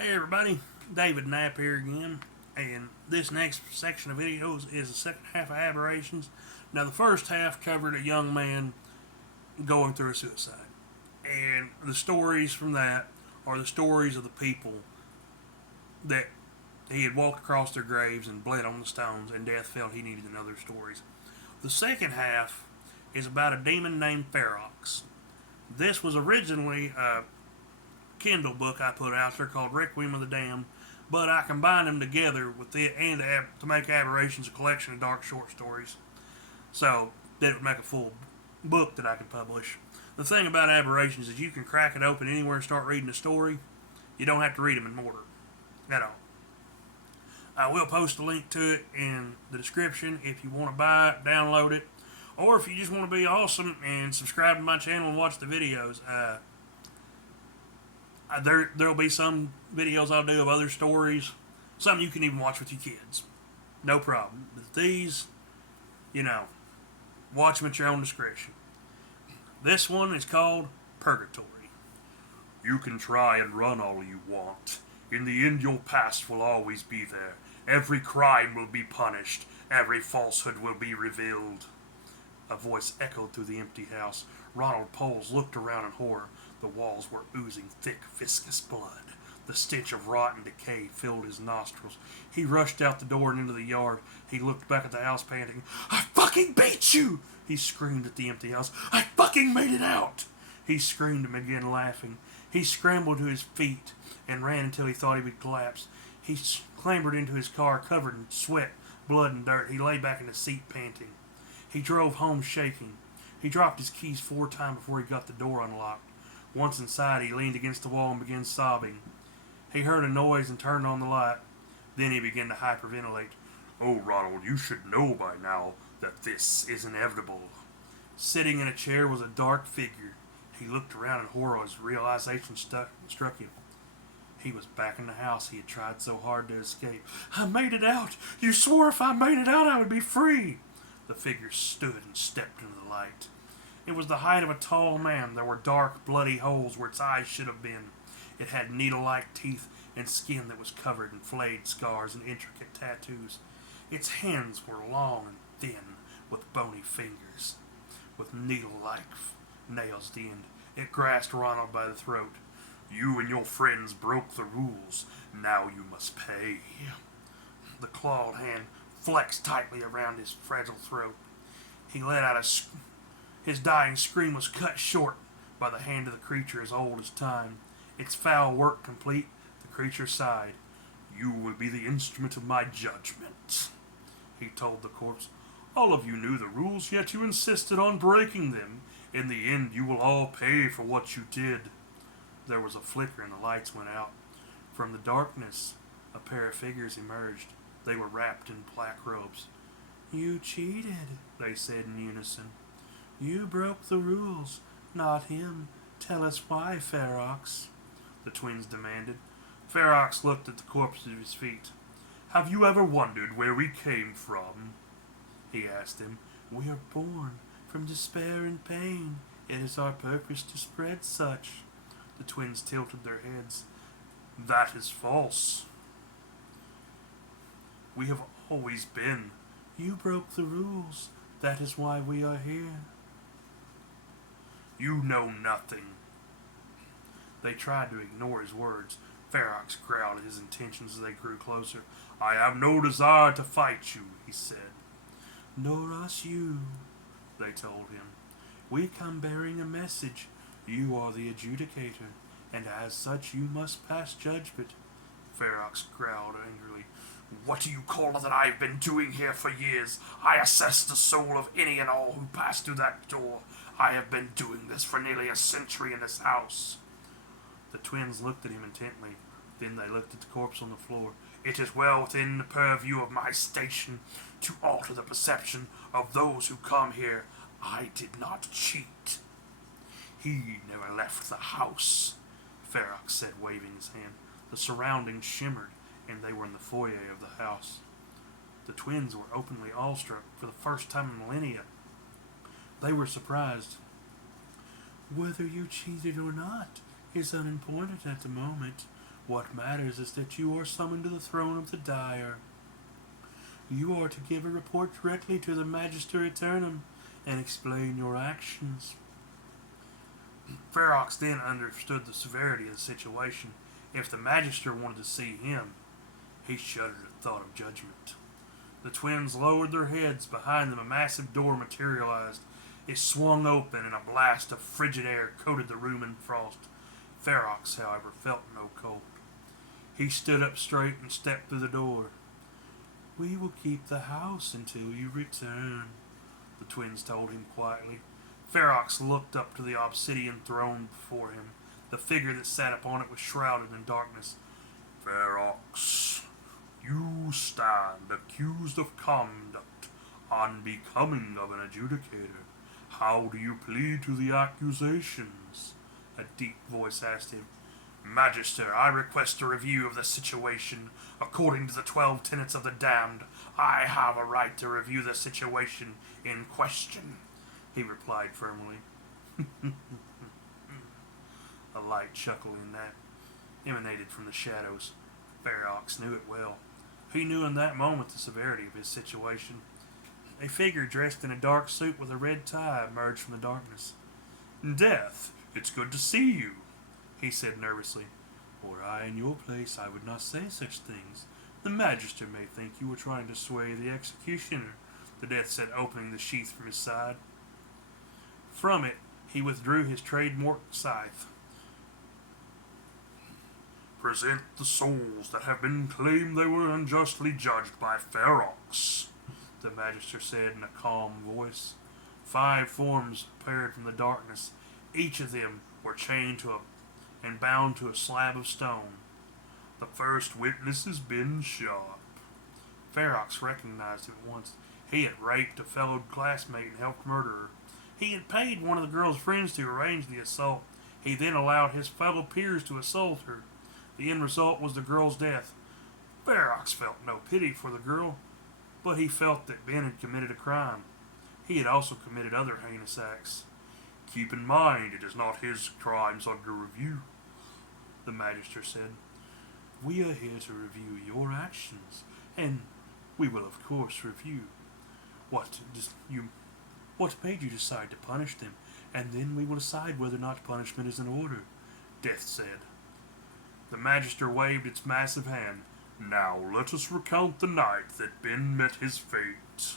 Hey everybody, David Knapp here again, and this next section of videos is the second half of Aberrations. Now the first half covered a young man going through a suicide, and the stories from that are the stories of the people that he had walked across their graves and bled on the stones, and death felt he needed another stories. The second half is about a demon named Ferox. This was originally a Kindle book I put out there called Requiem of the Damned, but I combined them together with it and to make Aberrations a collection of dark short stories. So that it would make a full book that I could publish. The thing about Aberrations is you can crack it open anywhere and start reading a story. You don't have to read them in order at all. I will post a link to it in the description if you want to buy it, download it, or if you just want to be awesome and subscribe to my channel and watch the videos. There'll be some videos I'll do of other stories, some you can even watch with your kids, no problem. But these, watch them at your own discretion. This one is called Purgatory. You can try and run all you want. In the end, your past will always be there. Every crime will be punished. Every falsehood will be revealed. A voice echoed through the empty house. Ronald Poles looked around in horror. The walls were oozing thick, viscous blood. The stench of rotten decay filled his nostrils. He rushed out the door and into the yard. He looked back at the house, panting. "I fucking beat you!" He screamed at the empty house. "I fucking made it out!" He screamed and began laughing. He scrambled to his feet and ran until he thought he would collapse. He clambered into his car, covered in sweat, blood, and dirt. He lay back in the seat, panting. He drove home shaking. He dropped his keys 4 times before he got the door unlocked. Once inside, he leaned against the wall and began sobbing. He heard a noise and turned on the light. Then he began to hyperventilate. "Oh, Ronald, you should know by now that this is inevitable." Sitting in a chair was a dark figure. He looked around in horror as realization struck him. He was back in the house he had tried so hard to escape. "I made it out! You swore if I made it out I would be free!" The figure stood and stepped into the light. It was the height of a tall man. There were dark, bloody holes where its eyes should have been. It had needle-like teeth and skin that was covered in flayed scars and intricate tattoos. Its hands were long and thin, with bony fingers, with needle-like nails at the end. It grasped Ronald by the throat. "You and your friends broke the rules. Now you must pay." The clawed hand flexed tightly around his fragile throat. He let out his dying scream was cut short by the hand of the creature as old as time. Its foul work complete, the creature sighed. "You will be the instrument of my judgment," he told the corpse. "All of you knew the rules, yet you insisted on breaking them. In the end, you will all pay for what you did." There was a flicker and the lights went out. From the darkness, a pair of figures emerged. They were wrapped in black robes. "You cheated," they said in unison. "You broke the rules, not him. Tell us why, Ferox," the twins demanded. Ferox looked at the corpse at his feet. "Have you ever wondered where we came from?" he asked them. "We are born from despair and pain. It is our purpose to spread such." The twins tilted their heads. "That is false. We have always been." "You broke the rules. That is why we are here." "You know nothing." They tried to ignore his words. Ferox growled at his intentions as they grew closer. "I have no desire to fight you," he said. "Nor us you," they told him. "We come bearing a message. You are the adjudicator, and as such you must pass judgment." Ferox growled angrily. "What do you call that I have been doing here for years? I assess the soul of any and all who pass through that door. I have been doing this for nearly a century in this house." The twins looked at him intently. Then they looked at the corpse on the floor. "It is well within the purview of my station to alter the perception of those who come here. I did not cheat." "He never left the house," Ferox said, waving his hand. The surroundings shimmered, and they were in the foyer of the house. The twins were openly awestruck for the first time in millennia. They were surprised. "Whether you cheated or not is unimportant at the moment. What matters is that you are summoned to the throne of the dire. You are to give a report directly to the Magister Eternum and explain your actions. Ferox then understood the severity of the situation. If the Magister wanted to see him, he shuddered at the thought of judgment. The twins lowered their heads. Behind them, a massive door materialized. It swung open, and a blast of frigid air coated the room in frost. Ferox, however, felt no cold. He stood up straight and stepped through the door. We will keep the house until you return, the twins told him quietly. Ferox looked up to the obsidian throne before him. The figure that sat upon it was shrouded in darkness. Ferox, you stand accused of conduct unbecoming of an adjudicator. How do you plead to the accusations? A deep voice asked him. Magister, I request a review of the situation. According to the 12 tenets of the damned, I have a right to review the situation in question, he replied firmly. A light chuckle in that emanated from the shadows. Ferox knew it well. He knew in that moment the severity of his situation. A figure dressed in a dark suit with a red tie emerged from the darkness. Death, it's good to see you, he said nervously. Were I in your place, I would not say such things. The Magister may think you were trying to sway the executioner, the Death said, opening the sheath from his side. From it, he withdrew his trademark scythe. Present the souls that have been claimed they were unjustly judged by Ferox, the Magister said in a calm voice. 5 forms appeared from the darkness. Each of them were chained to and bound to a slab of stone. The first witness has been shot. Ferox recognized him at once. He had raped a fellow classmate and helped murder her. He had paid one of the girl's friends to arrange the assault. He then allowed his fellow peers to assault her. The end result was the girl's death. Ferox felt no pity for the girl, but he felt that Ben had committed a crime. He had also committed other heinous acts. Keep in mind, it is not his crimes under review, the Magister said. We are here to review your actions, and we will of course review what made you decide to punish them, and then we will decide whether or not punishment is in order, Death said. The Magister waved its massive hand. Now let us recount the night that Ben met his fate.